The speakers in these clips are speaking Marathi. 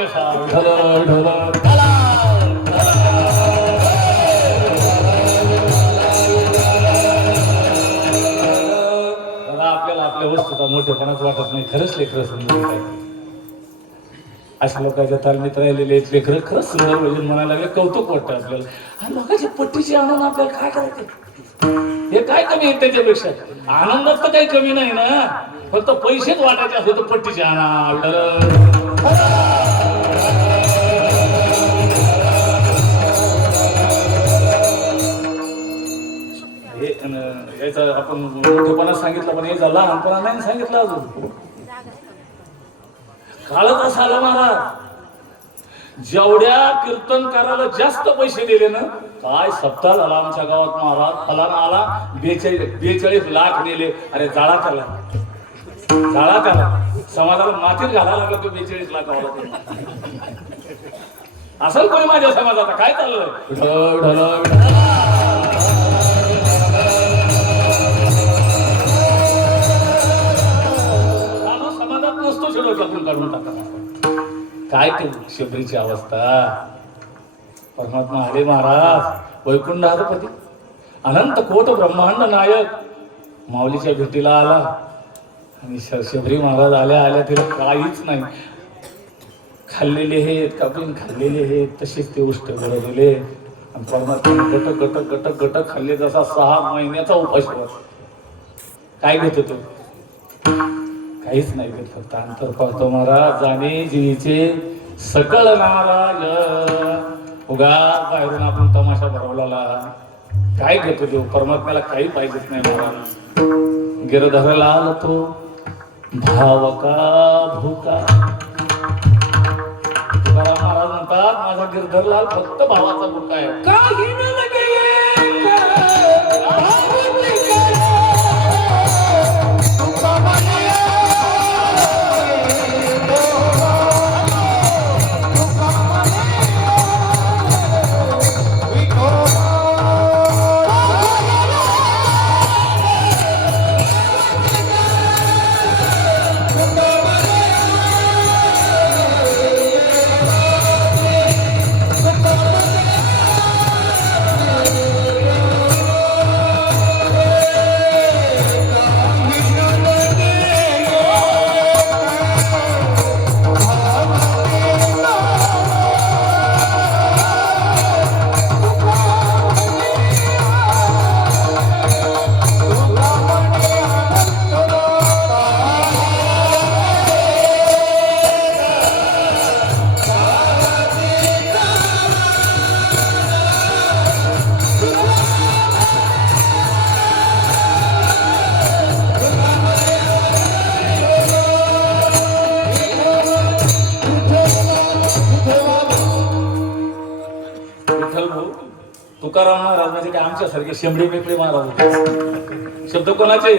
गणेशा विठ्ठल विठ्ठल आपल्याला आपल्या वस्तूचा मोठेपणाच वाटत नाही. खरंच लेकरं सुंदर काय अशा लोकांच्या तालमीत राहिलेले लेकरं खरंच सुंदर भजन म्हणायला लागले कौतुक वाटतं आपल्याला. आणि लोकांची पट्टीची आणून आपल्याला काय करायचं? हे काय कमी आहे त्याच्यापेक्षा? आनंदात तर काही कमी नाही ना. फक्त पैसेच वाटायचे असले तर पट्टीचे आणा. याचा आपण मोठेपणा सांगितलं पण हे झाला लहानपणा नाही सांगितलं अजून. काळच असा आला महाराज जेवढ्या कीर्तनकाराला जास्त पैसे दिले ना काय सप्ताह झाला आमच्या गावात महाराज फलाना आला 42 लाख नेले. अरे जाळा त्याला समाजाला मातीत घालायला लागला तो 42 लाख असेल कोणी माझ्या समाजाचा काय चाललंय? काढून टाका काय ते शबरीची अवस्था. परमात्मा आले महाराज वैकुंठाधिपती अनंत कोट ब्रह्मांड नायक माऊलीच्या भेटीला आला आणि शबरी महाराज आल्या तिला काहीच नाही. खाल्लेले हे कापून खाल्लेले हे तसेच ते उष्ट दिले आणि परमात्मा गट खाल्ले जसा 6 महिन्याचा उपास. काय घेत होतो? काहीच नाही घेत. फक्त अंतर पाहतो महाराज जाणे जीवीचे सकळ नाराज. उगा बाहेरून आपण तमाशा भरवला काय घेतो देव? परमात्म्याला काही पाहिजेच नाही महाराज. गिरधराला आला तो भावका भूका. तुकाराम महाराज म्हणतात माझा गिरधरलाल फक्त भावाचा भूका आहे. काही न लगे तुकाराम महाराज म्हणजे काय आमच्यासारखे शेंबडे पेपडे महाराज होते. शब्द कोणाचे?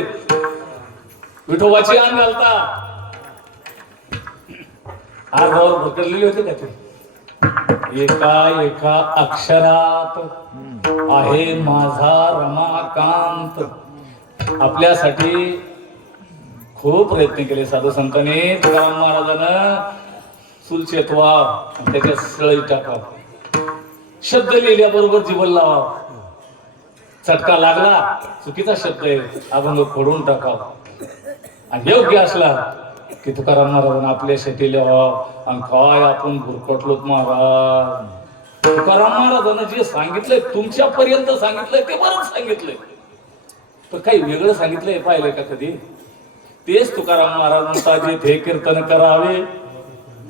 विठोबाची आण घालता आगावर भरकरलेले होते का ते? एका अक्षरात आहे माझा रमाकांत. आपल्यासाठी खूप प्रयत्न केले साधू संतांनी. तुकाराम महाराजांना चूल चेतवा त्याच्या सळई टाका. शब्द लिहिल्याबरोबर जीवन लावा. चटका लागला चुकीचा शब्द आहे अभंग फोडून टाका. आणि योग्य असला की तुकाराम महाराजांना आपल्यासाठी लिहावा. आणि काय आपण भुरकटलोत महाराज. तुकाराम महाराजांना जे सांगितलंय तुमच्यापर्यंत सांगितलंय ते बरंच सांगितलंय. पण काही वेगळं सांगितलंय पाहिलंय का कधी? तेच तुकाराम महाराज म्हणतात जे ते कीर्तन करावे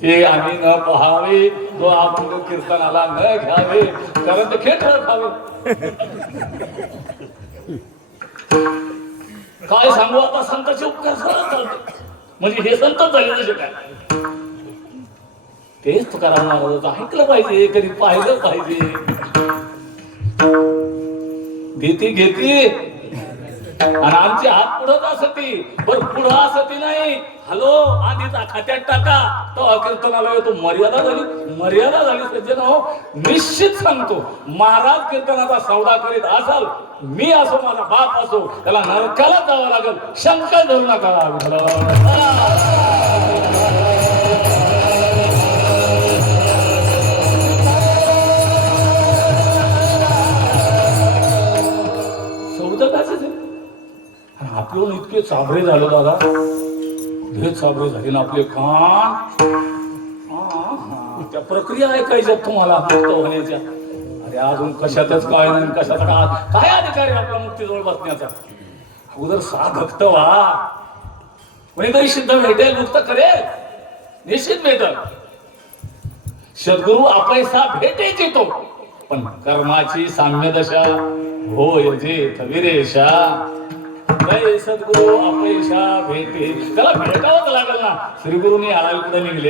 ते आम्ही न पहावे तो आपण कीर्तनाला न घ्यावे कारण ते खेळ खावे. काय सांगू आता संतांचे उपकार सरळ चालते. म्हणजे हे संत झाले तसे काय? तेच तुकाराम महाराजांचं ऐकलं पाहिजे कधी पाहिलं पाहिजे. देती घेती आणि आमचे हात पुढत असती पण पुढं असती नाही. हॅलो आधीचा खात्यात टाका तो कीर्तनाला येतो. मर्यादा झाली सज्जन हो. निश्चित सांगतो महाराज कीर्तनाचा सौदा करीत असाल मी असो माझा बाप असो त्याला नरकाला जावं लागेल. शंका धरू नका. चाबरे झालो दादा, लय चाबरे झाले ना आपले कान. त्या प्रक्रिया ऐकायच्या तुम्हाला मुक्त होण्याच्या. अरे अजून कशातच काय नाही, कशाचा काय अधिकार आहे आपला मुक्तीजवळ बसण्याचा. अगोदर साधक्त व्हा, कोणीतरी सिद्ध भेटेल, मुक्त करेल, निश्चित भेटल. सद्गुरु अपैसा भेटेच येतो, पण कर्माची साम्य दशा होय जे विरेशा. सद्गुरु अपैसा भेटे, त्याला भेटावंच लागेल ना. श्रीगुरूंनी हळावीकडे निघले,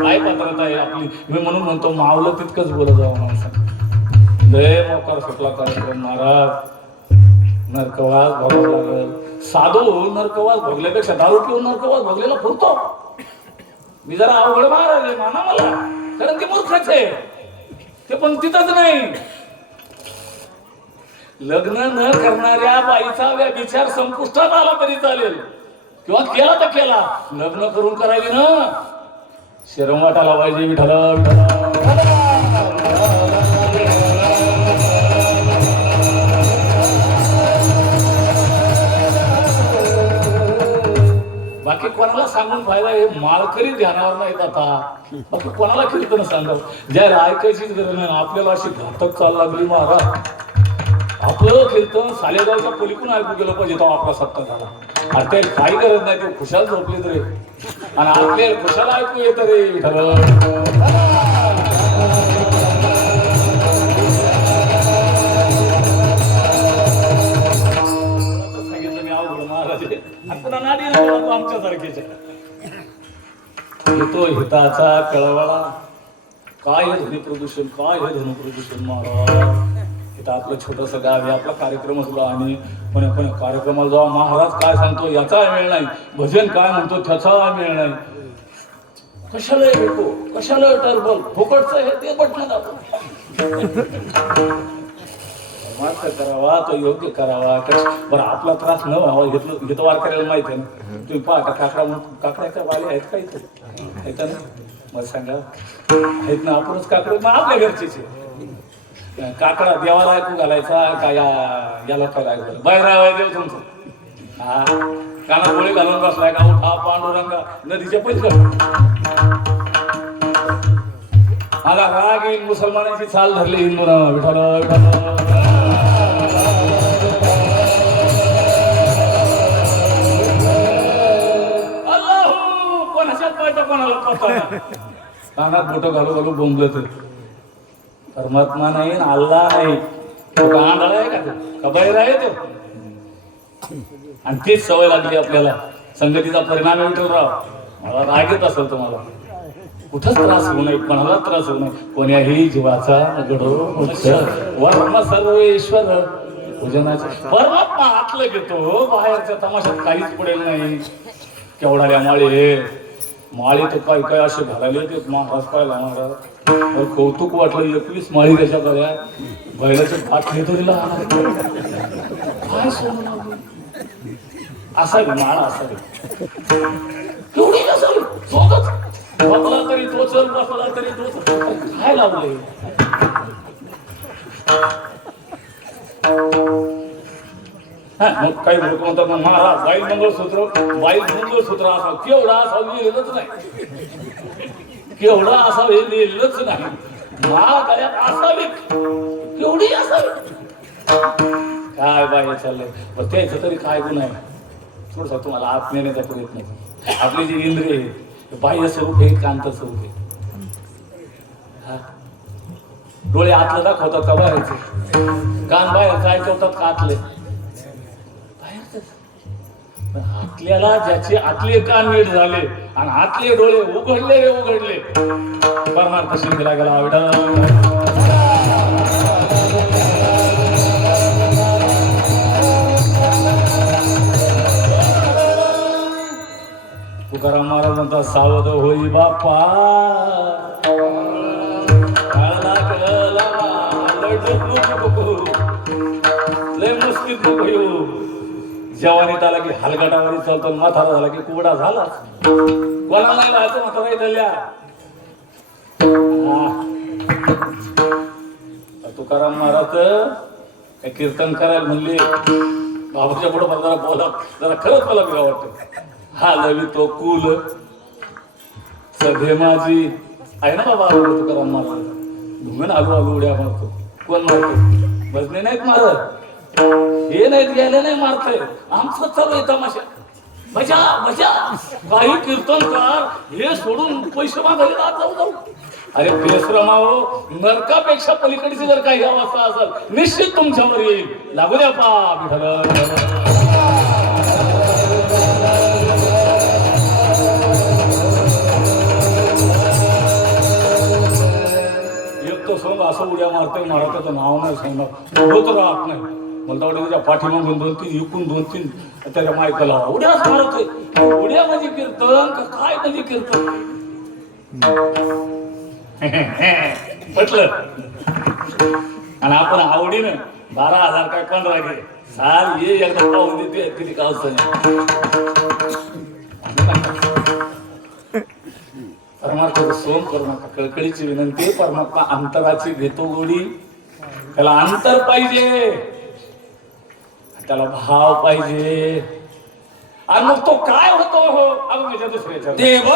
काय पात्रता आहे आपली. मी म्हणून म्हणतो मावलं तितकंच बोलत जावं माणसं. लय मोकार सुटला कार्यक्रम महाराज. नरकवास भोगावं लागल. साधू नरकवास भोगल्यापेक्षा दारू पिऊन नरकवास भोगलेला फुरतो. मी जरा अवघड महाराज माना मला, कारण ते मूर्खच आहे. ते पण तिथंच नाही. लग्न न करणाऱ्या बाईचा विचार संपुष्टात आला तरी चालेल, किंवा केला तर केला. लग्न करून करायची ना, शरम वाटायला पाहिजे. विठाला बाकी कोणाला सांगून फायदा आहे. माळकरी ध्यानावर नाहीत आता. बाकी कोणाला कीर्तन सांगावं, ज्याला ऐकायचीच गरज नाही. आपल्याला अशी घातक चाल लागली महाराज. आपलं कीर्तन सालेगावच्या पलीकडून ऐकू गेलं पाहिजे, तो आपला सत्ता झाला. आणि ते काही गरज नाही, ते खुशाल झोपले तरी, आणि आपले खुशाला ऐकू येत रे. सांगितलं मी अवघड महाराज पुन्हा नाडी लागला आमच्या सारखेच्या. येतो हिताचा कळवळा. काय हे ध्वनी प्रदूषण, काय हे ध्वनी प्रदूषण महाराज. इथं आपलं छोटस गाव आहे, आपला कार्यक्रम असला आणि पण कार्यक्रमाला जावा महाराज काय सांगतो याचा वेळ नाही, भजन काय म्हणतो त्याचा वेळ नाही. कशाला भेटो, कशाला टर्बल फुकटचं हे ते बटणं दाबतो. मार्ग करावा तो योग्य करावा. बरं आपला त्रास न व्हावा घेतो वार करायला माहिती आहे ना. तुम्ही पहा काकड्याच्या वाले आहेत का इथे, आहेत ना? मला सांगा, आहेत ना? आपणच काकडे मग आपल्या घरचेच. काकडा देवाला ऐकू घालायचा का याला काय ऐकू बाहेर राहायला देव तुमचं. हा काना गोळी घालून बसलाय का उठा पांडुरंगा नदीच्या पलीकडे. मला राग येईल मुसलमानाची चाल धरली हिंदूंना. विठाला कोणाला कानात बोट घालू घालू बोंबलत. परमात्मा नाही, अल्लाह नाही, तो गांडळ आहे का, तो कबैर आहे तो. आणि तीच सवय लागली आपल्याला. संगतीचा परिणाम विठ्ठलराव. मला राग येत असेल तुम्हाला, कुठंच त्रास होऊ नये, कोणाला त्रास होऊ नये. कोण्याही जीवाचा घडो मोक्ष वर्म सर्वेश्वर पूजनाचे. परमात्मा आतलं घेतो, बाहेरच्या तमाशात काहीच पडेल नाही. केवढाल्या माळी तर काय काय असे घालायले ते महाराज पाहिला. महाराज कौतुक वाटलं. 21 माळी त्याच्या गळ्या, बैलाचे पाठले तरी लहान काय सोडून असावी माळ असावी. केवढी असावी, बसला तरी तो चल, बसला तरी तो चल. काय लावले मग काही लोक म्हणतात ना महाराज बाईल मंगळसूत्र असावं. केवढा असावं लिहिलेलंच नाही, केवढा असावं हे लिहिलेलंच नाही. माळ गळ्यात असावी, केवढी असावी. काय बाहेर चाललंय. पण त्याचं तरी काय गुण आहे. थोडसा तुम्हाला आत नेण्याचा प्रयत्न. आपली जी इंद्रिय आहे बाह्य स्वरूप आहे का अंतर स्वरूप आहे. डोळे आतलं दाखवतात का बाहेरचे, कान बाहेरचं ऐकवतात का आतले. आतल्याला ज्याचे आतले कान नीट झाले आणि आतले डोळे उघडले परमार्थ सिद्धीला गेला. तुकाराम महाराज म्हणतात सावध होई बापा, लय मुस्कित नको येऊ. जवानीत आला की हलगटावरी चालतो, म्हातारा झाला की कुबडा झाला. कोणाला नाही राहायचं म्हातारा इथल्या. तुकाराम महाराज कीर्तन करायला म्हणले, बाबाच्या पुढे मला जरा बोला, जरा खरंच मला वेगळं वाटतं. हा लवी तो कुल सभे माझी आहे ना बाबा, तुकाराम महाराज घुमून आलू आलू उड्या मारतो. कोण मारतो? भजने नाहीत मारत, हे नाहीत गेले नाही मारतय, आमचं चालू आहे तमाशा, मजा मजा. काही कीर्तनकार हे सोडून पैसे मागायला आज जाऊ जाऊ. अरे बेश्रमा हो, नरकापेक्षा पलीकडची जर काही अवस्था असेल निश्चित तुमच्यावर येईल. लागू द्या पा विठ्ठल. सोंग असं उड्या मारतोय, महाराजाचं नाव नाही सांगणार, होत राहत नाही. मला वाटतं त्याच्या पाठीमागून 2-3 इकून 2-3 त्याच्या मायकाला उड्याच मारतोय. उड्या म्हणजे कीर्तन का काय म्हणजे कीर्तन? म्हटलं. आणि आपण आवडीनं 12,000 काय 15 घे, साल ये एकदा पाहून देते किती कावच. परमार्थाचं सोम करू नका, कळकळीची विनंती. परमात्मा अंतराची घेतो गोडी, त्याला अंतर पाहिजे, त्याला भाव पाहिजे. आणि मग तो काय होतो हो अगं दुसऱ्याच्या देव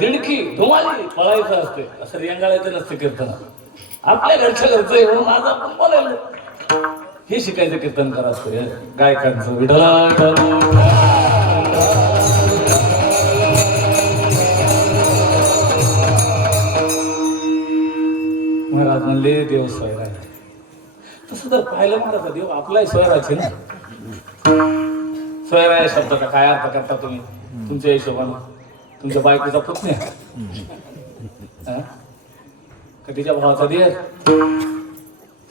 दिडकी धुमाली पळायचं असते, असं रेंगाळायचं नसते कीर्तन. आपल्या घरच्या घरचं येऊन माझं आपण बोलायला हे शिकायचं कीर्तन करा असतं गायकांचं. विठ्ठल महाराज म्हणले देव स्वैर आहे. तसं जर पाहिलं महाराज देव आपलाही स्वैराचे ना. स्वैर या शब्दाचा काय अर्थ करता तुम्ही तुमच्या हिशोबाने? तुमच्या बायकोचा पुतण्या का तिच्या भावाचा देर?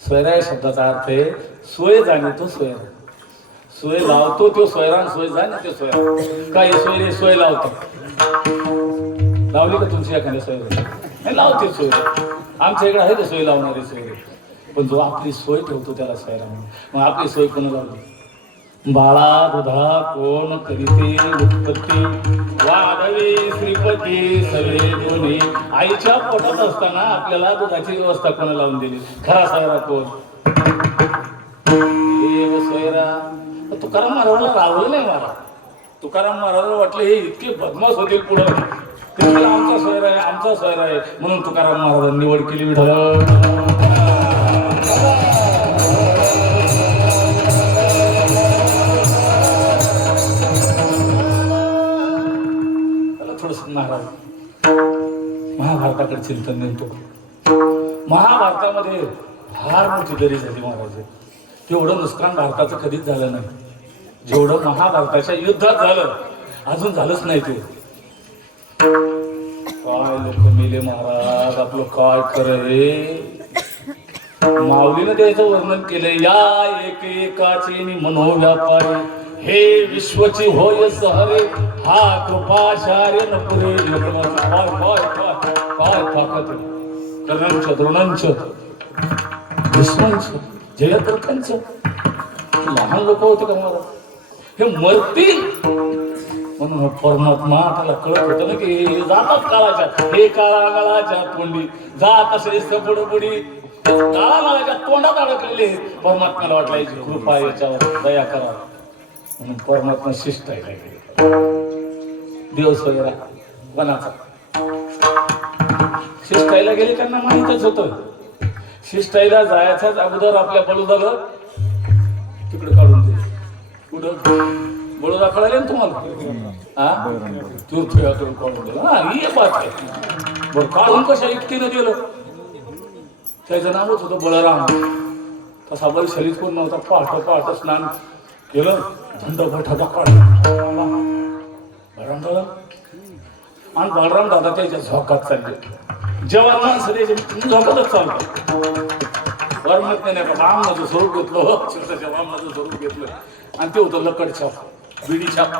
स्वैरा या शब्दाचा अर्थ आहे सोय जाणे तो स्वैर. सोय लावतो तो स्वैरान, सोय जाणे ते स्वैर. काय सोयरे सोय लावतो? लावली का तुमची एखाद्या सोयरे? नाही लावते सोय. आमच्या इकडे आहे ते सोय लावणारी सोय, पण जो आपली सोय ठेवतो त्याला स्वैरा. मग आपली सोय कोण लावली? बाळा दुधा कोण करीते उत्पत्ती, वाढवे श्रीपती सगळे कोणी. आईच्या पोटात असताना आपल्याला दुधाची व्यवस्था कोण लावून दिली? खरा स्वैरा कोण? देव स्वैरा. तुकाराम महाराजांना रावलं नाही महाराज. तुकाराम महाराजांना वाटलं हे इतके बदमाश होतील पुढं, तिथे आमचा स्वैरा आहे, आमचा स्वैरा आहे, म्हणून तुकाराम महाराजांनी निवड केली विठ्ठल. महाभारताकडे चिंतन नेतो. महाभारतामध्ये फार मोठी दरी झाली महाराज. तेवढं नुकसान भारताचं कधीच झालं नाही जेवढं महाभारताच्या युद्धात झालं. अजून झालंच नाही ते. काय लोक मेले महाराज, आपलं काय खरं रे. माऊलीनं त्याचं वर्णन केलंय. या एक एकाचे मनोव्यापारी, हे विश्वची होय सहरे, हा कृपाचार्य नपुरे. काय काय काय काय ताकद. कर्णांच द्रोणांच भीष्मांच जयद्रथांच लहान लोक होते का महाराज? हे मरतील म्हणून परमात्मा त्याला कळत होतं ना की हे जातात काळाच्या, हे काळा काळाच्या तोंडी जात असे सबडबडी काळा काळाच्या तोंडात अडकलेले. परमात्म्याला वाटलं याची कृपा याच्यावर दया करा म्हणून परमात्मा शिष्टायला गेले. दिवस वगैरे वनाचा शिष्टायला गेले. त्यांना माहितच होतं शिष्टायला जायच्याच अगोदर आपल्या बळूदाला तिकडे काढून दिले. कुठं बळूदा कळाले ना तुम्हाला? हा तीर्थयात्रेतून काढून दिलं. हा ही एक बात आहे. बरं काढून कशा इतकीनं दिलं? त्याचं नावच होतं बळराम. तसा बैशालीच कोण नव्हता. पहाट स्नान केलं, थंड बठाचा काढला बळराम दादा. आणि बळराम दादा त्याच्या झोकात चालले. जेव्हा माणसं त्याच्या झोकातच चालतं. परमात्म्याने वामनाचं स्वरूप घेतलं, छोट्याच्या वामनाचं स्वरूप घेतलं आणि ते होतं लकड छाप, बिडी छाप.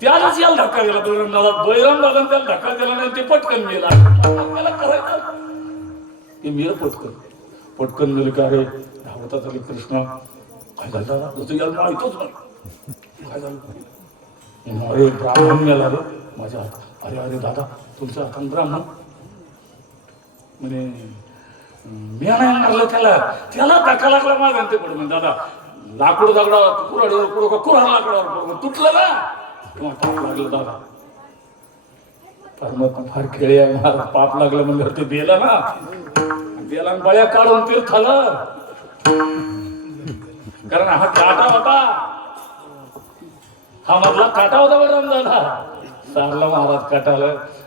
त्यालाच याला धक्का गेला बळराम दादा त्याला धक्का दिला नाही. ते पटकन गेला. त्याला करायचं ते मेल पटकन गेले का रे धावता चालले कृष्ण. काय झालं दादा? तुझं याला माहितच नाही. काय झालं? अरे ब्राह्मण मेला रे माझ्या हात. अरे दादा तुमच्या हातात ब्राह्मण म्हणे मी नाही मारलं त्याला धक्का लागला माझा. ते पडून दादा लाकूड दगडा कुऱ्हाड लाकडावर तुटलं ना तुम्हाला पाप लागलं दादा. परमात्मा फार खेळी आहे. मला पाप लागलं म्हणजे ते बेला ना बेला बळ्या काढून तीर्थालं. कारण हा काटा होता, हा मधला काटा होता बळराम दादा. सारला महाराज काटाला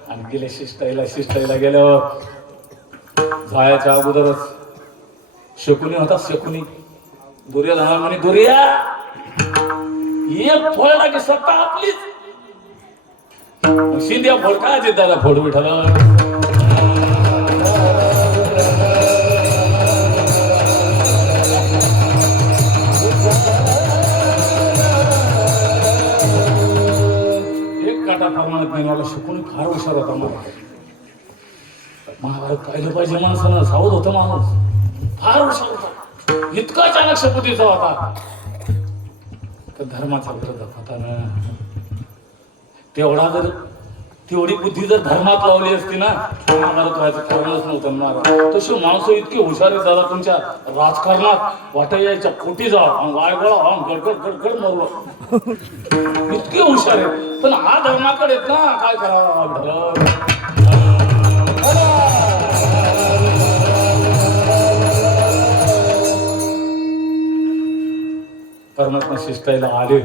आणि गेले शिष्टाईला गेल्यावर जायच्या अगोदरच शकुनी होता. शकुनी दुर्योधना म्हणे दुर्या एक फोडला की सत्ता आपलीच. शिंद्या फोड काय दादा फोड विठाला. एक काटा प्रमाणात नाही. मला शकुनी फार हुशार होता. महाभारत पाहिलं पाहिजे माणसानं. सावध होतं माणूस, फार हुशार होता. इतका चाणक्यपतीचा होता. तर धर्माचा विरोधक होता ना. तेवढी बुद्धी जर धर्मात लावली असती ना महाभारत व्हायचं कारणच नव्हतं. महाराज तशी माणसं इतकी हुशार आहेत दादा तुमच्या राजकारणात. वाटा यायच्या पोटी जा वायगोळा गडगड मरलो. इतके हुशार आहेत. पण हा धर्माकडे येत ना काय करावं. परमात्मा शिष्टायला आले.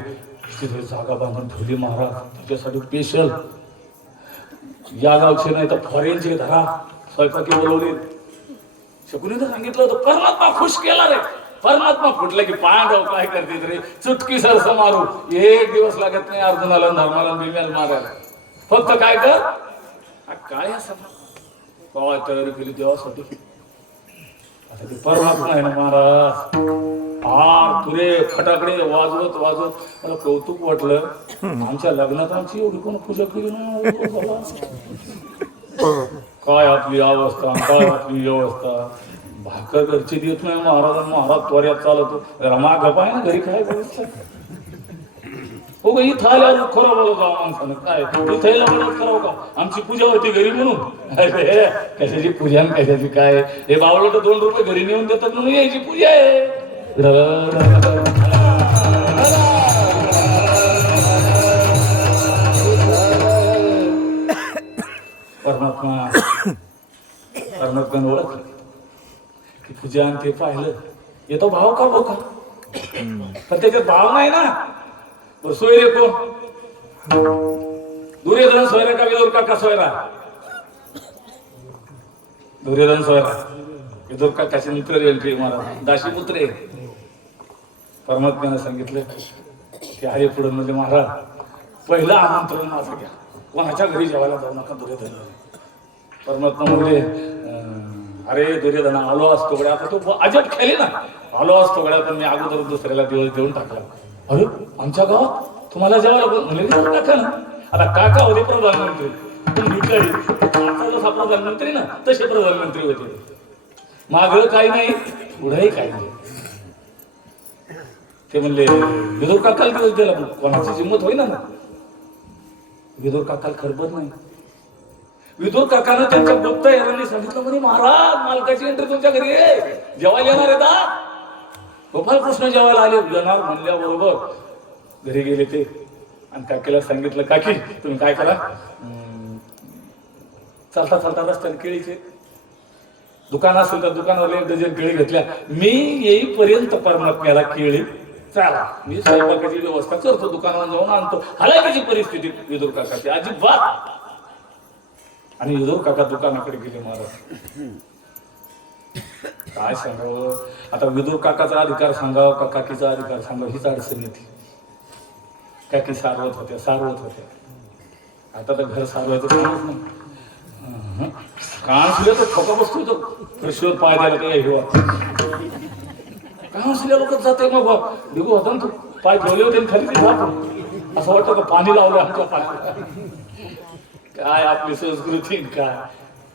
तिथे जागा बांधून ठेवली महाराज त्याच्यासाठी स्पेशल. या गावचे नाही तर फॉरेनचे धरा स्वयंपाकी बोलवले. शकुनीने सांगितलं होतं परमात्मा खुश केला रे. परमात्मा फुटलं की पांडव काय करते रे चुटकी सरसं मारू. एक दिवस लागत नाही अर्जुनाला धर्माला भीमेला मारायला. फक्त काय कर काय असं काय तयारी केली देवासाठी. आता ते परमात्मा आहे ना महाराज. तुरे फटाकडे वाजवत मला कौतुक वाटलं. आमच्या लग्नात आमची एवढी कोण पूजा केली ना. काय आपली अवस्था, काय आपली व्यवस्था. भाकर घरची देत नाही महाराज त्वऱ्यात चालवतो. माग पाय ना घरी काय करायचं. हो का इथं आल्यावर खरं बोलतो माणसानं. काय इथे मदत करावं का? आमची पूजा होती घरी म्हणून. अरे कशाची पूजा कशाची काय. हे बावलं तर 2 रुपये घरी नेऊन देतात म्हणून यायची पूजा आहे. परमात्म्यानं ओळखलं की पूजा आणि ते पाहिलं. येतो भाव का बोका पण त्याच्यात भाव नाही ना. सोयरे कोण? दुर्योधन सोयरा का विदुर काका सोयरा? दुर्योधन सोयरा विदुर काकाचे मित्र एंट्री महाराज दाशीपुत्र आहे. परमात्म्यानं सांगितलं की आहे पुढे म्हणजे महाराज पहिलं आमंत्रण माझं घ्या. कोणाच्या घरी जेवायला जाऊ नका दुर्योधन. परमात्मा म्हणले अरे दुर्योधना आलो असतो गड्या. आता तू अजब खेळली ना. आलो असतो गड्या पण मी अगोदर दुसऱ्याला दिवस देऊन टाकला. अरे आमच्या गावात तुम्हाला जेवायला म्हणले काका ना. आता काका होते प्रधानमंत्री. जसा प्रधानमंत्री ना तसे प्रधानमंत्री होते. माग काही नाही पुढेही काही नाही. ते म्हणले विदूर काकाला दिवस दिला, कोणाची जिंमत होईना ना. विदूर काकाला खरबत नाही. विदूर काकानं त्यांच्या गुप्त हेरांनी सांगितलं म्हणे महाराज मालकाची एंट्री तुमच्या घरी आहे, जेवायला येणार येतात. गोपालकृष्ण जेवायला आले, येणार म्हणल्याबरोबर घरी गेले ते आणि काकीला सांगितलं काकी तुम्ही काय करा, चालता चालता रस्त्याने केळीचे दुकान असेल तर दुकानावर 1 डझन केळी घेतल्या, मी येईपर्यंत परमात्म्याला केळी चला मी स्वयंपाकाची व्यवस्था करतो, दुकानावर जाऊन आणतो. हलाखीची परिस्थिती विदूर काकाची अजिबात. आणि विदूर काका दुकानाकडे गेले. महाराज काय सांगावं आता, विदूर काकाचा अधिकार सांगावं का काकीचा अधिकार सांगावं हीच अडचण येते. काकी सारवत होत्या. आता तर घर सारवायचं कामच नाही. कान सुद्धा तो ठोका बसतो तो कृषीवर पाय द्यायला काही हे कान सुद्धा लोक जाते. मग दिगू होता ना तू पाय ठेवले होते खाली ते जात असं वाटतं का पाणी लावलं आमच्या पायाला. काय आपली संस्कृती काय.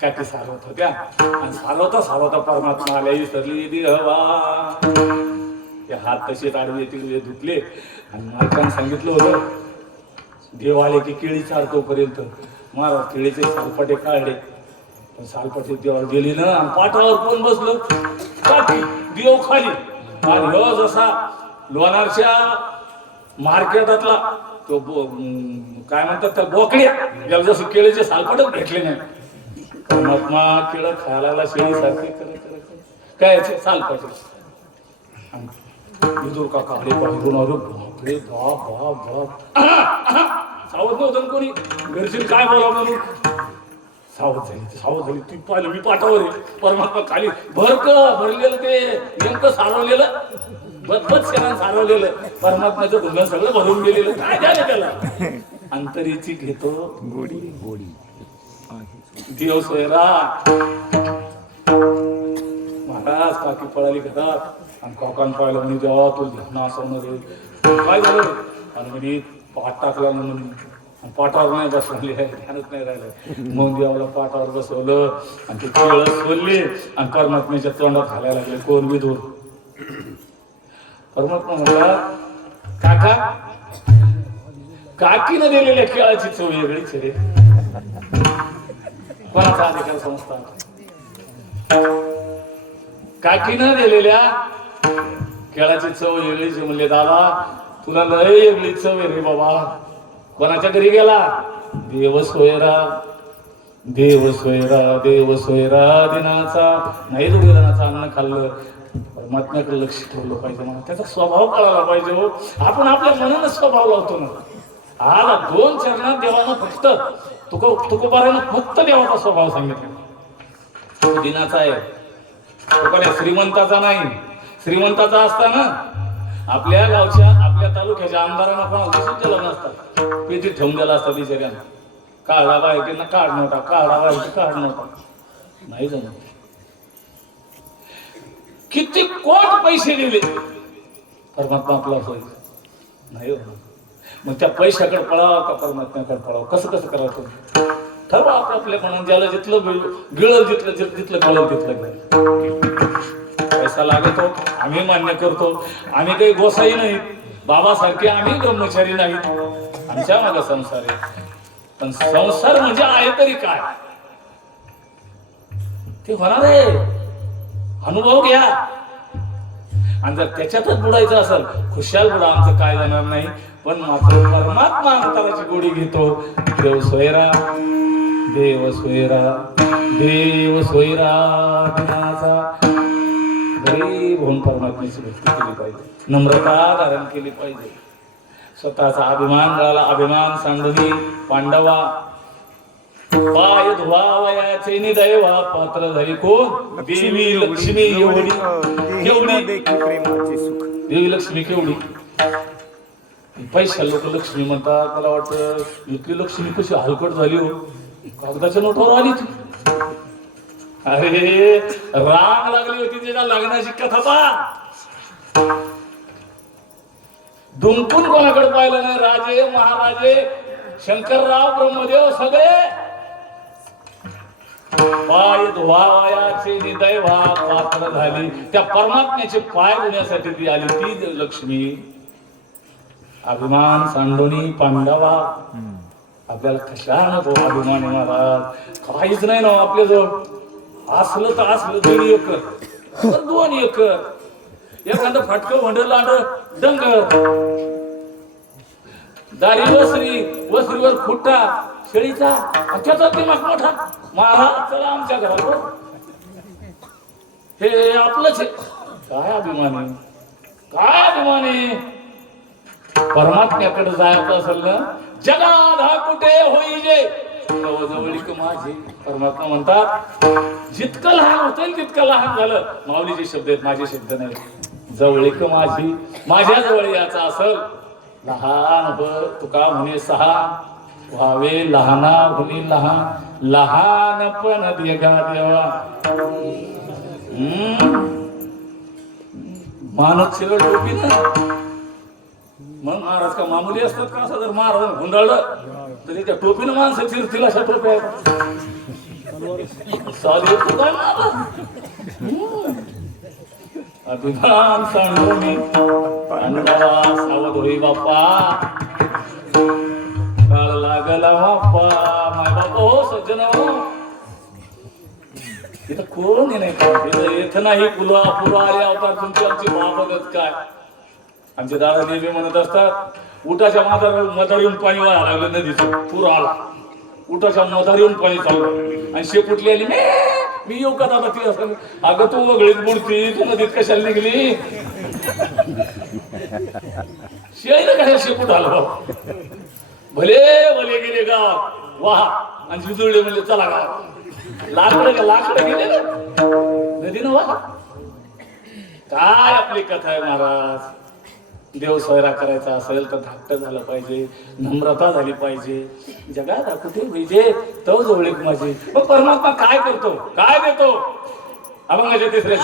काकी सारवत होत्या आणि सारवता परमात्मा आल्या विसरली हवा. ते हात तसेच आडवे तिकडे धुतले आणि मालकाने सांगितलं होतं देव आले की केळी चारतोपर्यंत. महाराज केळीचे सालपाटे काढले, पण सालपाटे देवाला गेली ना आणि पाठावर कोण बसलं, काकी देव खाली. आणि हो जसा लोणारच्या मार्केटातला तो काय म्हणतात त्या बोकड्या, याला जसं केळीचे सालपाटच भेटले नाही. परमात्मा केळं खायला लागला शेळीसारखे काय सालपाटे. विदूर काका अरे पाहिजे अरे बाप सावध नव्हतं कोणी, घरची काय बोलावं म्हणून सावध झाली. ती पाहिलं मी पाठावर आहे, परमात्मा खाली भरलेलं ते नेमकं सारवलेलं बदबद शेणानं सारवलेलं परमात्म्याचं धुंगण सगळं भरून गेलेलं. काय झालं त्याला अंतरीची घेतो गोडी देव सोयरा. महाराज काकी पळाली घरात आणि काकान पाहिलं म्हणे देवा तू ध्यान असवणार काय झालं. आणि म्हणे पाठ टाकला म्हणून पाठावर नाही बसले, ध्यानच नाही राहिलं. मग देवाला पाठावर बसवलं आणि ते केळं सोडले आणि परमात्म्याच्या तोंडात घालायला लागले. कोण विदूर. परमात्मा म्हणला काका काकीनं दिलेल्या केळाची चव वेगळीच रे. कोणाचा अधिकार संस्था. काकीनं दिलेल्या केळाची चव वेगळीच म्हणले दादा तुला लय वेगळी चव आहे रे बाबा. कोणाच्या घरी गेला, देव सोयरा दिनाचा नाही दुर्गणाचा अन्न खाल्लं. परमात्म्याकडे लक्ष ठेवलं पाहिजे, मला त्याचा स्वभाव कळायला पाहिजे. हो आपण आपल्या मनानं स्वभाव लावतो ना. आला 2 चरणात देवानं फक्त तुकोबारानं फक्त देवाचा स्वभाव सांगितला. दिनाचा आहे तो काय श्रीमंताचा नाही. श्रीमंताचा असताना आपल्या गावच्या आपल्या तालुक्याच्या आमदारांना कोणाला दिसून दिला नसतात, पेटीत ठेवून दिला असता बिचाऱ्यांना. काढा बायकींना काढ नव्हता, काढा बायकी काढ नव्हता. नाही जमत. किती कोट पैसे दिले परमात्मा आपला होईल नाही हो. मग त्या पैशाकडे पळावा का परमात्म्याकडे पळावं, कसं करावं ठरवा आपल्या मनात. ज्याला जिथलं गिळल जिथलं गळल तिथलं पैसा लागतो. आम्ही मान्य करतो, आम्ही काही गोसाई नाहीत, बाबासारखे आम्ही ब्रह्मचारी नाहीत. आमच्या मागे संसार आहे, पण संसार म्हणजे आहे तरी काय ते होणार आहे. अनुभव घ्या आणि जर त्याच्यातच बुडायचं असेल खुशाल बुडा, आमचं काय जाणार नाही. पण मात्र परमात्मा अंतराची गोडी घेतो. देव सोयरा गरीब होऊन परमात्म्याची भक्ती केली पाहिजे, नम्रता धारण केली पाहिजे. स्वतःचा अभिमान गळाला अभिमान सांडली पांडवा. पाय धुवावयाचे निदैवा पात्र धरी कोण देवी लक्ष्मी एवढी देवी लक्ष्मी केवढी. पैसा लोक लक्ष्मी म्हणतात, मला वाटतं इतकी लक्ष्मी कशी हलकट झाली हो, कागदाच्या नोटावर आली ती. अरे रांग लागली होती त्याच्या लग्नाची कथा पा. दुमकून कोणाकडे पाहिलं नाही, राजे महाराजे शंकरराव ब्रह्मदेव सगळे पाय धुवावयाचे हृदय पात्र झाली. त्या परमात्म्याचे पाय धुण्यासाठी ती आली, ती लक्ष्मी. अभिमान सांडोनी पांडवा. आपल्याला कशाला तो अभिमान आहे महाराज? काहीच नाही ना आपल्याजवळ. असलं तर असलं 2 एकर 2 एकर, एखादं फाटकं वंडर लांड डंगर, दारी वसरीवर खुट्टा शेळीचा, त्याचा दिमाग मोठा. महाराज चला आमच्या घरावर, हे आपलंच आहे. काय अभिमान आहे, काय अभिमान आहे. परमात्म्याकडे जायचं असेल ना, जगात हा कुठे होईजे जवळजवळीक माझी. परमात्मा म्हणतात जितकं लहान होतं तितकं लहान झालं. माऊलीचे शब्द आहेत, माझे शब्द नाही. जवळीक माझी, माझ्या जवळ याचा असेल लहान हो तुका म्हणे 6 व्हावे लहाना हुनी लहान, लहानपण देगा देवा. मानत शिरड टोपी ना, मग महाराज का मामुली असतात का? असं जर महाराज हुंदळलं तरी त्या टोपीनं माणसं चिरतील अशा टोप्या चालेल. तू काय अभिमान सांडू मी पांडवा, सावध होई बाप्पा, काळ लागला बाप्पा. माय बापा हो सज्जन हो, इथं कोण नाही, इथं नाही पुरा आले अवतार तुमची आमची बाबतच काय. आमचे दादा नेहमी म्हणत असतात, उठाच्या मधार येऊन पाणी वाया लागलं नदीचं, पूर आला, उठाच्या मधार येऊन पाणी चाललं आणि शेपुटली आली. मी येऊ का दादा? ती असं, अगं तू वगळीच बुडती, तू नदीत कशाला निघली? शेळीनं कशाला शेपूट आलं? भले भले गेले गाव वाह, आणि झुजवले म्हणजे चला गाव. लाकडं गेले ना नदीनं वाह. काय आपली कथा आहे महाराज. देव सोयरा करायचा असेल तर धाकट झालं पाहिजे, नम्रता झाली पाहिजे. जगात कुठे पाहिजे तो जवळीक माझी. मग परमात्मा काय करतो, काय देतो? अभंगाच्या 3ऱ्या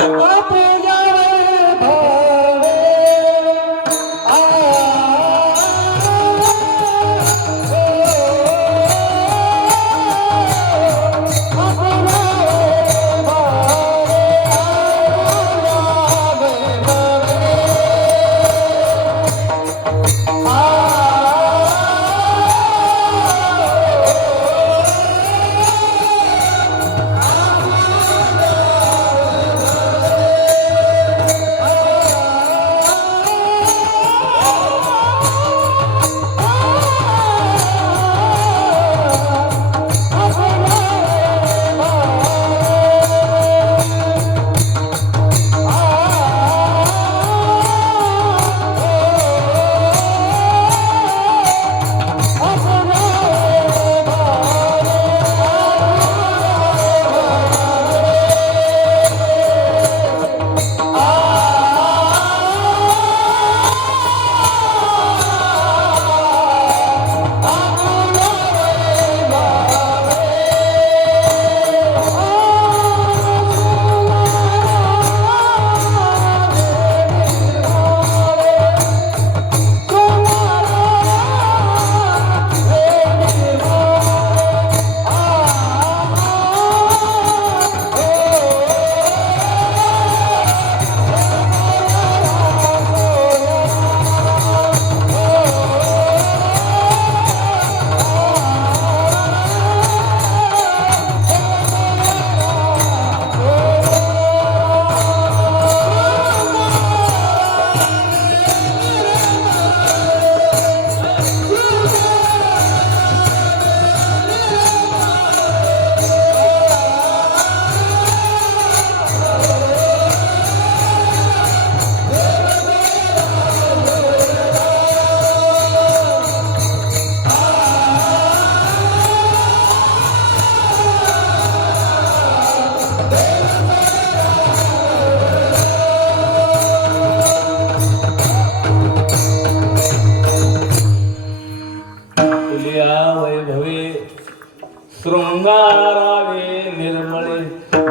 शृंगारावे निर्मळे.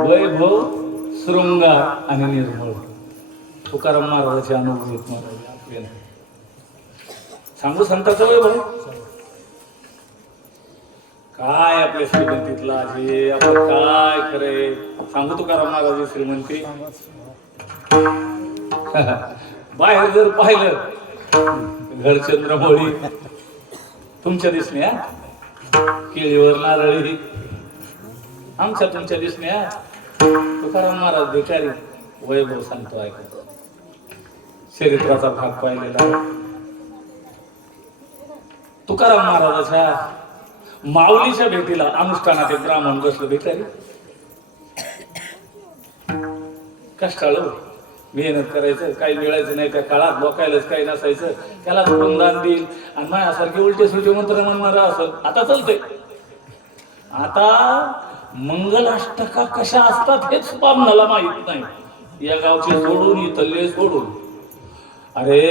वैभव, शृंगार आणि निर्मळ. तुकाराम महाराजांचे अनुभव आहेत महाराज आपल्याला. सांगू संतांचं वैभव काय आपल्या श्रीमंतीतला आहे आपण काय करे सांगू तुकाराम महाराज श्रीमंती बाहेर जर पाहिलं घर चंद्रमोळी तुमच्या दिसण्या केळीवर नारळी आमच्या तुमच्या दिसण्या तुकाराम महाराज भिकारी वैभव सांगतो ऐकतो चरित्राचा भाग पाहिलेला तुकाराम महाराजाच्या माऊलीच्या भेटीला अनुष्ठानात एक ब्राह्मण बसलो भिकारी कष्टाळू मेहनत करायचं काही मिळायचं नाही त्या काळात लोकायलाच काही नसायचं त्याला बंधन देईल आणि माझ्यासारखे उलटे सुलटे मंत्र म्हणणारा असं आता चालतंय आता मंगलाष्टका कशा असतात हेच बामणाला माहित नाही या गावचे सोडून इथले सोडून अरे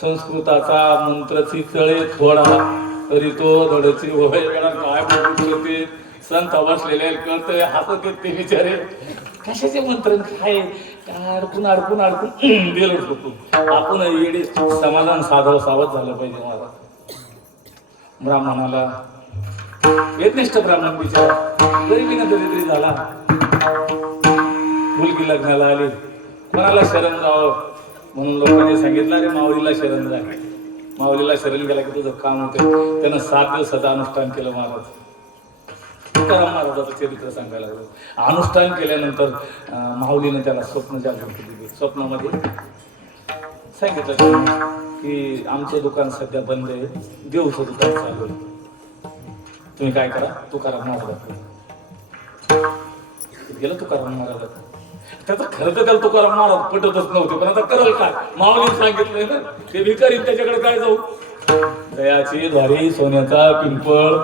संस्कृताचा मंत्रची चळे थोडा तरी तो धडची वय काय बोलते संत बसलेले कळतंय हसत ते बिचारे कशाचे मंत्र काय अडकून अडकून अडकून गेलो चुकून आपण येडे समाधान सावध झालं पाहिजे मला ब्राह्मणाला वेदनिष्ठ ब्राह्मण बिचारा गरिबीनं तरी झाला मुलगी लग्नाला आली कोणाला शरण जावं म्हणून लोकांनी सांगितलं अरे माऊलीला शरण जा माऊलीला शरण गेला की तुझं काम होतं त्यानं 7 दिवसाचं अनुष्ठान केलं महाराज तुकाराम महाराजाचं चरित्र सांगायला लागलो अनुष्ठान केल्यानंतर माऊलीनं त्याला स्वप्न जागृत दिली स्वप्नामध्ये सांगितलं की आमचं दुकान सध्या बंद आहे देऊचं दुकान चालू आहे तुम्ही काय करा तुकाराम महाराजात गेलं तुकाराम महाराजात त्याचं खरं तर त्याला तुकाराम महाराज पटतच नव्हते पण आता करल काय माऊलीने सांगितलंय ना ते भिकारी त्याच्याकडे काय जाऊ दयाची द्वारी सोन्याचा पिंपळ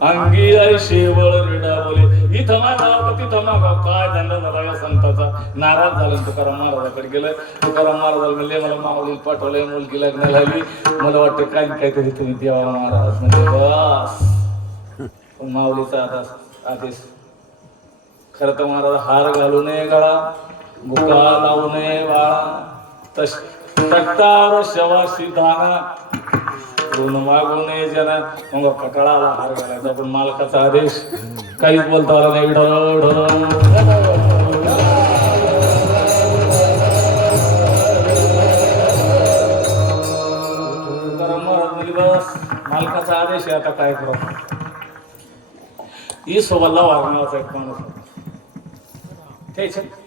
अंगी आई शेवळ रेडा बोले इथं माझा तिथं मागा काय धंदा झाला या संताचा नाराज झाला तुकाराम महाराजाकडे गेलं तुकाराम महाराज म्हणले मला माऊलीला पाठवलंय मुलगी लग्न झाली मला वाटतं काहीतरी तुम्ही देवा महाराज म्हणजे बस पण माऊलीचा आदेश खरं तर महाराज हार घालू नये गळा बुका लावू नये वाळा तक्तावर शवाशी धाना ऋण मागू नये जना मग कटाळाला हार घालायचा पण मालकाचा आदेश काहीच बोलता आला नाही बस मालकाचा आदेश आहे आता काय करू ही सोबतला वारणाचा एक माणूस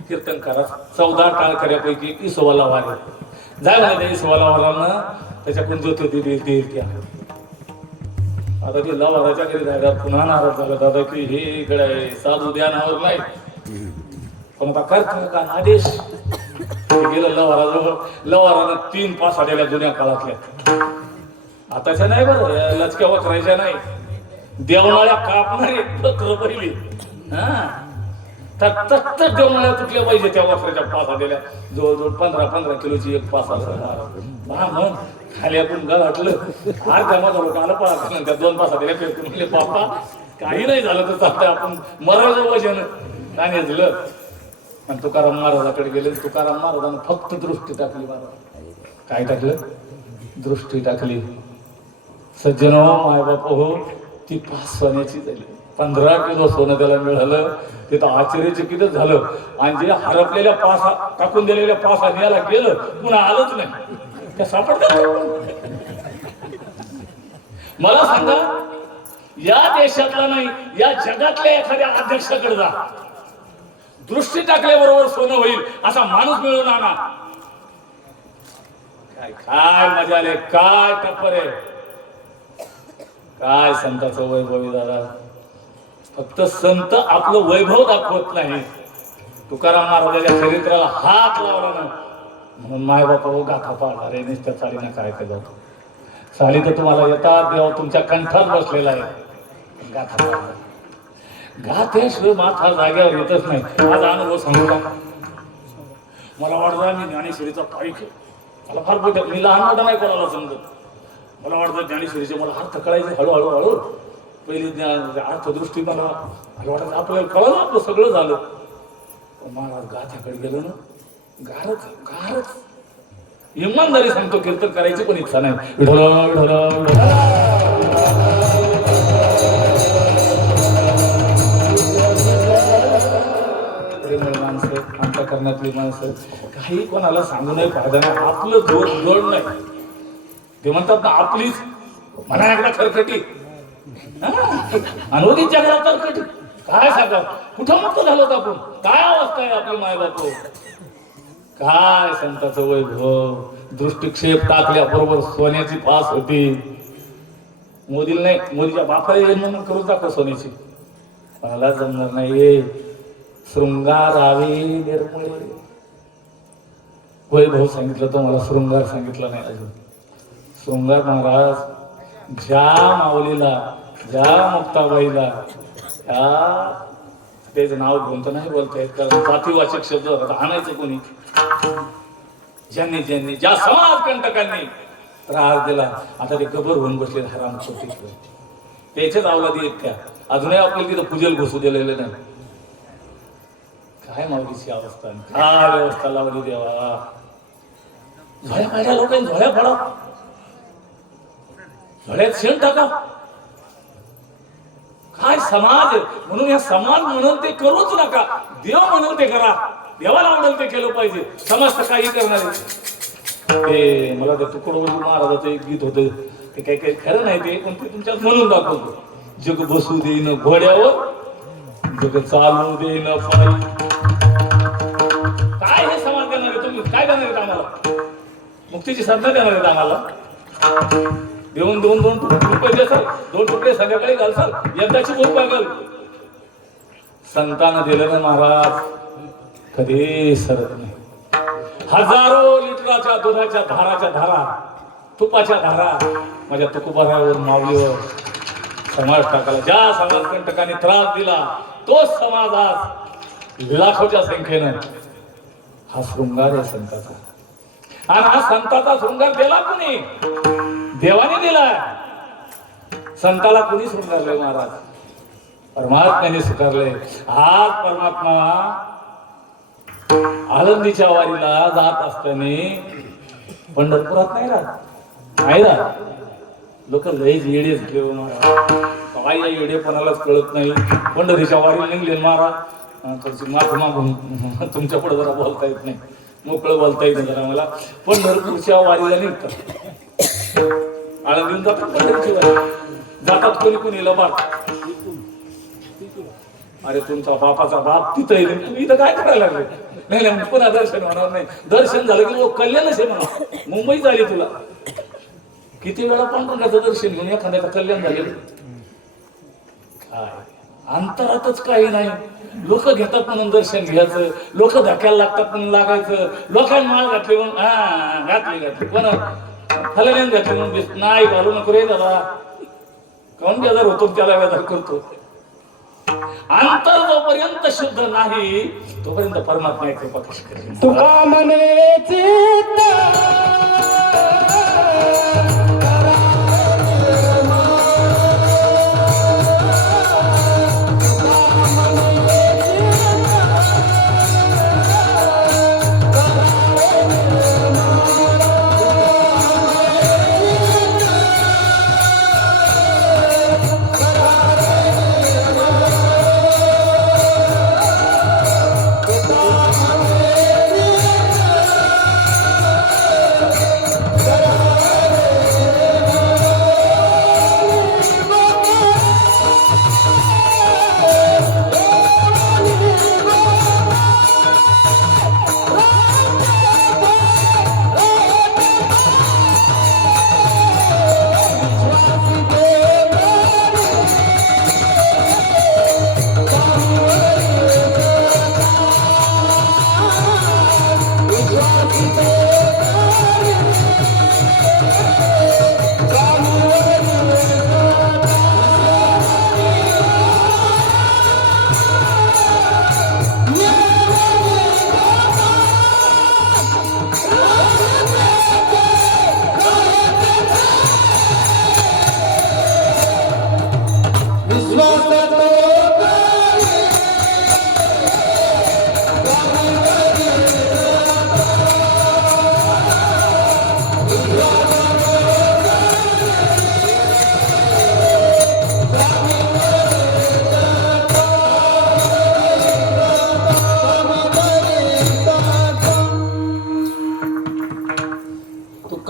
कीर्तन करा 14 टाळकऱ्यापैकी इसोवाला वारे जाय म्हणे इसोवाला वारांना त्याच्याकडून ज्योती देईल त्या आता ती लवाराच्या घरी जायला पुन्हा नाराज झाला दादा की हे इकडे साधू ध्यानावर नाही पण आता करतो का आदेश गेलं लवारानं 3 पासा दिल्या जुन्या काळातल्या आताच्या नाही बरं लचक्या वखरायच्या नाही देवनाळ्या कापणारी बकरं पहिली हा तत्त देवनाळ्या तुटल्या पाहिजे त्या वखराच्या पासा दिल्या जवळजवळ 15 किलोची एक पासा मग खाली आपण घातलं अर्ध्या माझा लोकांना पळा त्या 2 पासा दिल्या फेकून म्हणले बाप्पा काही नाही झालं तर चालतं आपण मरायचं वजन काय झालं आणि तुकाराम महाराजाकडे गेले तुकाराम महाराजांना फक्त दृष्टी टाकली महाराज काय टाकलं दृष्टी टाकली सज्जनो मायबाप हो ती 5 सोन्याची झाली 15 किलो सोनं त्याला मिळालं तिथं आश्चर्यचकितच झालं आणि जे हरपलेल्या पासा टाकून दिलेल्या पासा न्यायला गेलं पुन्हा आलंच नाही त्या सापडतात मला सांगा या देशातला नाही या जगातल्या एखाद्या अध्यक्षाकडे जा दृष्टी टाकल्याबरोबर सोनं होईल असा माणूस मिळून आणा काय मजा आले काय टप्पर आहे काय संताचं वैभव दादा फक्त संत आपलं वैभव दाखवत नाही तुकाराम महाराजाच्या चरित्राला हात लावला ना म्हणून माय बापा हो गाथा पाळणार आहे नुसत्या चालीनं काय केलं साली तर तुम्हाला येतात देव तुमच्या कंठात बसलेला आहे गाथा पाळणार गाथ्याशिवाय माथा जाग्यावर येतच नाही माझा अनुभव सांगू का मला वाटतं मी ज्ञानेश्वरीचा पाईक मला फार मोठ्या मी लहान मोठा नाही कोणाला समजत मला वाटतं ज्ञानेश्वरीचे मला अर्थ कळायचे हळूहळू पहिली अर्थदृष्टी मला वाटत आपल्याला कळलं आपलं सगळं झालं महाराज गाथ्याकडे गेलो ना गारच इमानदारी सांगतो कीर्तन करायची पण इच्छा नाही अंतःकरणातली माणसं काही कोणाला सांगू नाही फायदा नाही. आपलं जोड नाही. ते म्हणतात ना आपलीच म्हणा एकदा खरकटी अनोखी जगाला खरकटी काय सांगा कुठं मुक्त झालो आपण. काय अवस्था आहे आपली मायबाप. काय संताचं वैभव. दृष्टिक्षेप टाकल्या बरोबर सोन्याची फास होती. मोदीला नाही मोदीच्या बापाला येईल म्हणून करून दाखव सोन्याची. मला जमणार नाही. शृंगारावे निर्मळे वैभव सांगितलं तर मला शृंगार सांगितलं नाही अजून. शृंगार महाराज ज्या माऊलीला ज्या मुक्ताबाईला त्याचं नाव घेऊन तर नाही बोलता येत कारण जातीवाचक शब्द आणायचं कोणी. ज्यांनी ज्यांनी ज्या समाज कंटकांनी त्रास दिला आता ते कबर होऊन बसले हराम छोटे त्याच्याच अवलादी आहेत त्या. अजूनही आपल्याला तिथं पूजेला घुसू दिलेलं नाही. काय माऊलीची अवस्था काय व्यवस्था लावली देवा. झोळ्या पाहिल्या लोकांनी झोळ्या पडा झोळ्यात शेण टाका. काय समाज म्हणून या समाज म्हणून ते करूच नका. देव म्हणून ते करा. देवाला आवडेल ते केलं पाहिजे. समाज तर काही करणार ते. मला त्या तुकडोजी महाराजाचं एक गीत होतं ते काही काही खरं नाही ते पण ते तुमच्यात म्हणून दाखवतो. जग बसू देईन घोड्यावर जग चालू देईन पायी. काय हे समाज देणार आहे तुम्ही. काय देणार आहेत आम्हाला. मुक्तीची साधना देणार आहेत आम्हाला. देऊन दोन रुपये देसाल 2 तुकडे संध्याकाळी घालसाल यंदाची भूक बघाल. संतांना दिलं ना महाराज कधी सरत नाही. हजारो लिटराच्या दुधाच्या धारा तुपाच्या धारा माझ्या तुकोबारावर माऊलीवर समाज टाकाला. ज्या समाज कंटकाने त्रास दिला तोच समाज आज लाखोच्या संख्येनं हा शृंगार आहे संताचा. आणि हा संताचा शृंगार दिला कोणी. देवाने दिलाय. संताला कुणी स्वीकारले महाराज. परमात्म्याने स्वीकारले. आज परमात्मा आळंदीच्या वारीला जात असताना पंढरपुरात नाही राहत. लोक लयच येडे झाले महाराज. काय या येडेपणालाच कळत नाही. पंढरीच्या वारीला निघले महाराज. माग मागून तुमच्या पुढे जरा बोलता येत नाही. मोकळं बोलता येत जरा मला. पंढरपूरच्या वारीला निघतात. आळंदीहून जातात पंढरीची वारी. जातात कोणी लबाड. अरे तुमचा बापाचा बाप तिथं येईल तुम्ही इथं काय करायला लागले. नाही पुन्हा दर्शन होणार नाही. दर्शन झालं की लोक कल्याणच आहे म्हणा. मुंबई झाली तुला. किती वेळा पांडुरंगाचं दर्शन घेऊन एखाद्याचं कल्याण झाले. काय अंतरातच काही नाही. लोक घेतात म्हणून दर्शन घ्यायचं. लोक धक्याला लागतात म्हणून लागायचं. लोकांनी माळ घातली म्हणून घातली पण फलण्यान घातली म्हणून नाही घालू नको रे दादा. कोण बेजार होतो त्याला बेजार करतो. अंतर जोपर्यंत शुद्ध नाही तोपर्यंत परमात्मा कृपा कशी करेल. तुका म्हणे चित्त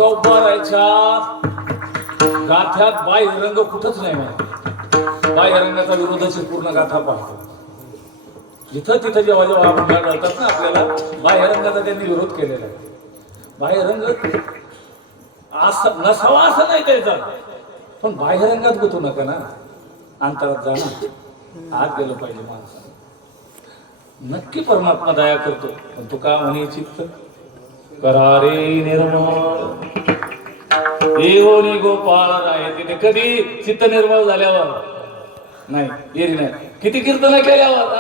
तुका उभारायच्या गाथ्यात बाह्य रंग कुठंच नाही मला. बाह्य रंगाचा विरोधाची पूर्ण गाथा पाहतो. जिथं तिथं जेव्हा जेव्हा आपण घालतात ना आपल्याला बाह्य रंगाचा त्यांनी विरोध केलेला आहे. बाह्य रंग असं नसावा असं नाही त्याचा, पण बाह्य रंगात गुतू नका ना, अंतरात जा ना, आत गेलं पाहिजे माणसानं. नक्की परमात्मा दया करतो, पण तू का म्हणे चित्त करारे निर्मळ देवनी गोपाळ आहे. तिथे कधी चित्त निर्मळ झाल्यावर नाही, येरी नाही. किती कीर्तन केल्यावर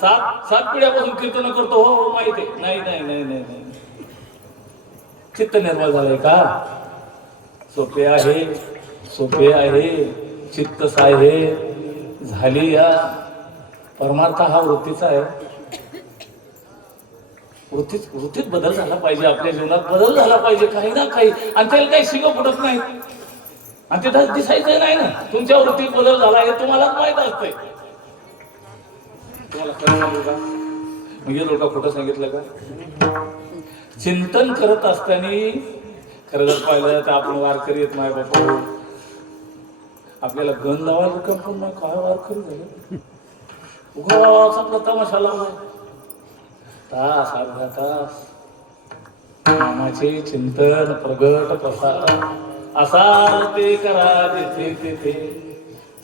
सात पिढ्यापासून कीर्तन करतो, हो माहिती आहे. नाही नाही नाही नाही नाही, चित्त निर्मळ झालंय का? सोपे आहे, सोपे आहे. चित्त साहे झाली या परमार्थ हा वृत्तीचा आहे. वृत्तीत बदल झाला पाहिजे, आपल्या जीवनात बदल झाला पाहिजे काही ना काही. आणि त्याला काही शिकव पडत नाही आणि ते दिसायचं नाही ना. तुमच्या वृत्तीत बदल झाला हे तुम्हालाच माहित असतंय. तुम्हाला खरं सांगू का, म्हणजे लोक खोटं सांगितलं का? चिंतन करत असताना खरं जर पाहिलं तर आपण वारकरी येत नाही बाबा. आपल्याला गण लावायला रक्कम पण नाही, काय वारकरी झालं उगाच आपला तमाशा लावलाय. तास अर्धा तास नामाचे चिंतन प्रगट प्रसार असाल ते करा जिथे तिथे.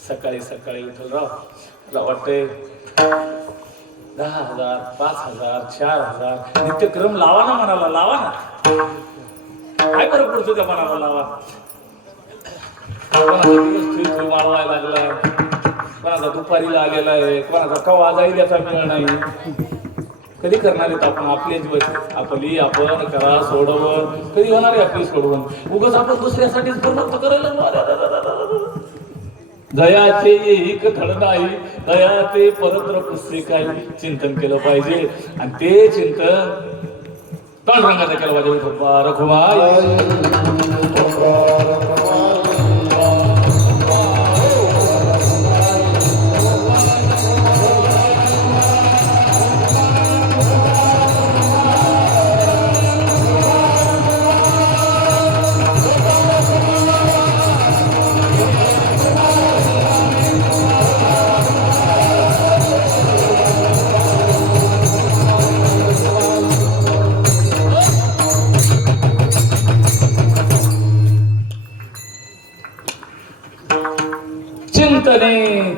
सकाळी सकाळी विठ्ठलराव वाटतंय 10,000 5,000 4,000 नित्यक्रम लावा ना, मनाला लावा ना. काय फरक पडतो त्या मनाला लावा. कोणाचा दिवस थुई मारवायला लागलाय, कोणाचा दुपारीला आलेला आहे, कोणाचा कवा जाईल याचा वेळ नाही. कधी करणार आहेत आपण आपली आपली आपण करा सोडवण. कधी होणार आहे आपली सोडवण? उगाच आपण दुसऱ्यासाठीच प्रवृत्त करायला. दयाचे एक धड नाही, दयाचे परत्र पुस्तके काही चिंतन केलं पाहिजे. आणि ते चिंतन तण रंगाचं केलं पाहिजे. रखुमाई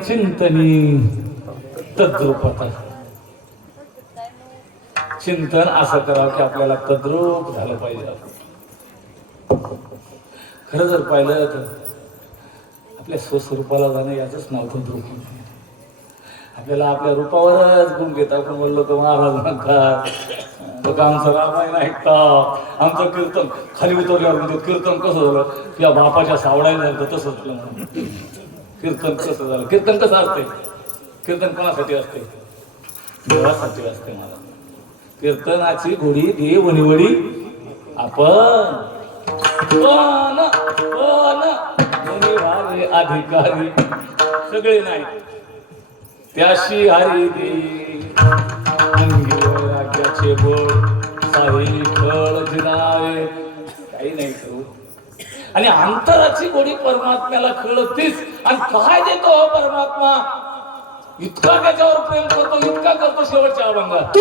चिंतनी तद्रूपता. चिंतन असं करावं की आपल्याला तद्रूप झालं पाहिजे. खरं जर पाहिलं तर आपल्या स्वस्वरूपाला जाणं याचंच नाव तद्रूप. आपल्याला आपल्या रूपावरच गुण घेतात. आपण बोललो तर महाराज म्हणतात आमचं रामायण ऐकतात, आमचं कीर्तन खाली उतरल्यावर म्हणजे कीर्तन कसं झालं, या बापाच्या सावडायला झालं तसंच झालं. कीर्तन कसं झालं? कीर्तन कसं असते? कीर्तन कोणासाठी असते? देवासाठी असते. मला कीर्तनाची घोडी देव निवडी आपण अधिकारी सगळे नाही. त्याशी हरी दे राज्याचे बोल साही फळ जिनावे काही नाही करू. आणि अंतराची गोडी परमात्म्याला कळतीच. आणि काय देतो हो परमात्मा? इतका त्याच्यावर प्रेम करतो, इतका करतो शेवटच्या अभंगात.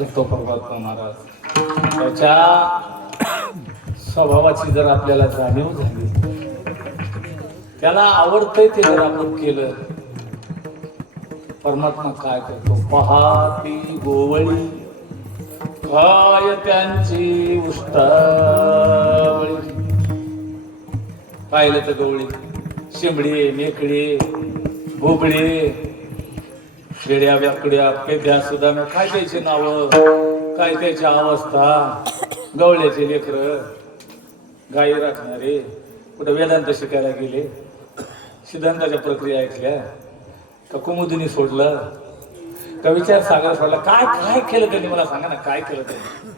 करतो परमात्मा महाराज. त्याच्या स्वभावाची जर आपल्याला जाणीव झाली, त्याला आवडतंय ते जर आपण केलं, परमात्मा काय करतो. पहाती गोवळी काय त्यांची उष्टावळी. पाहिलं तर गवळी, शिंबडी, मेकडी, बोबडी, शेड्या, व्याकड्या, पेद्या, सुद्धा काय त्याची नाव, काय त्याची अवस्था. गवळ्याचे लेकर, गायी राखणारे, कुठं वेदांत शिकायला गेले, सिद्धांताच्या प्रक्रिया ऐकल्या का, कुमुदिनी सोडलं का, विचार सागर सोडला, काय काय केलं त्यांनी मला सांगा ना, काय केलं त्यांनी.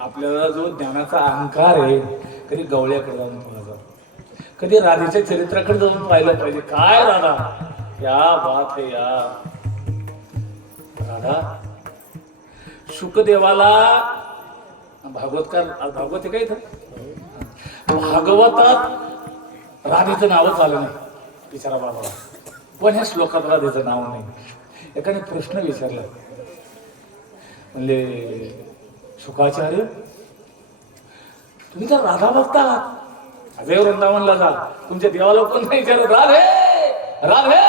आपल्याला जो ज्ञानाचा अहंकार आहे, कधी गवळ्याकडे जाऊन पाहायचा, कधी राधेच्या चरित्राकडे जाऊन पाहिलं पाहिजे. काय राधा, या बात है या राधा. शुकदेवाला भागवतकार, भागवत काय भागवतात राधेचं नावच आलं नाही बिचारा बाबाला, पण ह्या श्लोकात राधेचं नाव नाही. एकाने प्रश्न विचारला, म्हणले शुकाचार्य तुम्ही तर राधा बघता, अजय वृंदावनला जा, तुमच्या देवाला कोण नाही विचारत राधे राधे,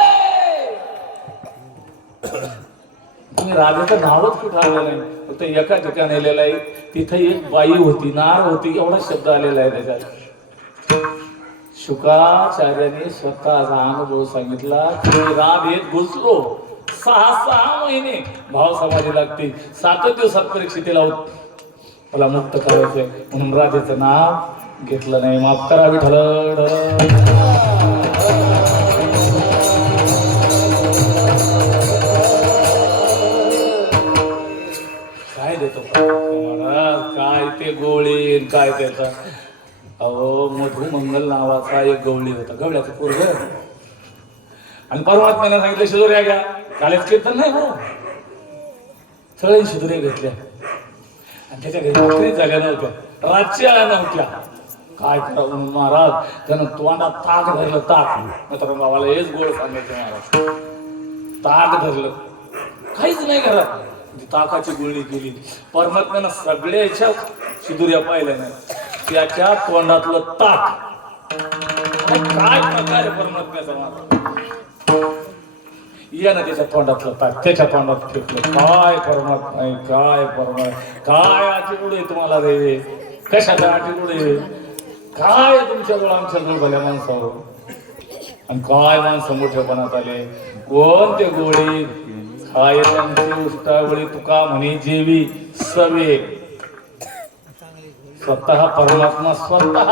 तुम्ही राधेचं नावच कुठं आलं नाही. फक्त एका ठिकाणी आलेलं आहे, तिथे एक बाई होती, नार होती, एवढा शब्द आलेला आहे त्याच्यात. शुकाचार्याने स्वतःचा अनुभव सांगितला की राधेत घुसलो, 6 महिने भाव समाधी लागते, 7 दिवसात परीक्षेला मला मुक्त करायचंय म्हणून राधेचं नाव घेतलं नाही. माफ करा विठ्ठल. काय देतो महाराज, काय ते गोळी, काय त्याचा. अहो मधुमंगल नावाचा एक गवळी होता, गवळ्याचं पोरग, आणि परमात्म्याने सांगितलं शिदोऱ्या घ्या. कालेच कीर्तन नाही हो, सगळे शिदोऱ्या घेतल्या, आणि त्याच्या घरी भाकरी झाल्या नव्हत्या, रातच्या नव्हत्या. काय करावं म्हणून महाराज त्यानं तोंडात ताक धरलं. ताक मित्र बाबाला हेच गोड सांगायचं महाराज. ताक धरलं, काहीच नाही घरात, ताकाची गुळणी केली. परमात्म्यानं सगळ्याच्या शिदुऱ्या पाहिल्या नाही, त्याच्या तोंडातलं ताक. काय प्रकार परमात्म्याचा महाराज. या ना त्याच्या तोंडातलं ताक त्याच्या तोंडात फेकलं. काय परमात्मा, काय परमात्मा, काय आटीगुड आहे तुम्हाला रे, कशाचा आटीगुड आहे, काय तुमच्याजवळ आमच्याजवळ भल्या माणसावर. आणि काय माणसं मोठेपणात आले. कोणते गोळी काय त्यांची उष्टावळी, तुका म्हणे जेवी सवे. स्वतः परमात्मा स्वतः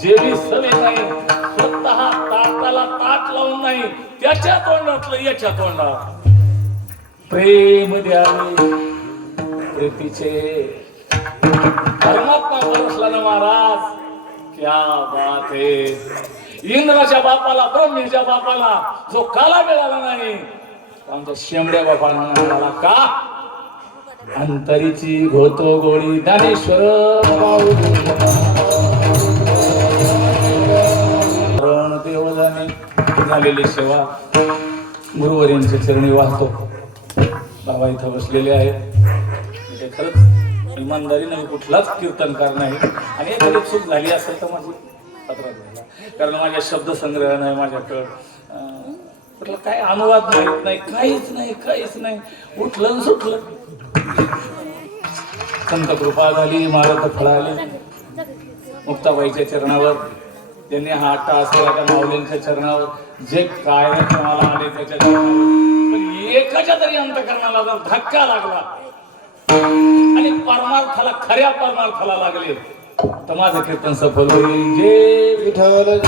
जेवी सवे नाही, स्वतः ताटाला ताट लावून नाही, त्याच्या तोंडातलं याच्या तोंडात प्रेम द्यावे. प्रीतीचे परमात्मा बरसला ना महाराज, क्या बात है. इंद्राच्या बापाला, ब्रह्मेच्या बापाला जो काला मिळाला नाही, आमच्या शेंबड्या बापाला मिळाला का. अंतरीची घोतो गोळी ज्ञानेश्वर देवजाने झालेली सेवा गुरुवर्यांच्या चरणी वाहतो. बाबा इथं बसलेले आहेत. म्हणजे खरंच इमानदारीने कुठलाच कीर्तनकार नाही, आणि एखादी चूक झाली असेल तर माझी पत्रात झाला, कारण माझ्या शब्दसंग्रह नाही, माझ्याकडं म्हटलं काय अनुवाद माहित नाही, काहीच नाही. उठलं सुटलं. संत कृपा झाली, महाराज फळाले मुक्ताबाईच्या चरणावर, त्यांनी हा आट्टा असलेला त्या माऊलींच्या चरणावर जे काय तुम्हाला आले त्याच्या चरणावर. पण एकाच्या तरी अंतकरणाला जर धक्का लागला आणि परमार्थाला, खऱ्या परमार्थाला लागले, तर माझं कीर्तन सफल होईल. जे विठ्ठल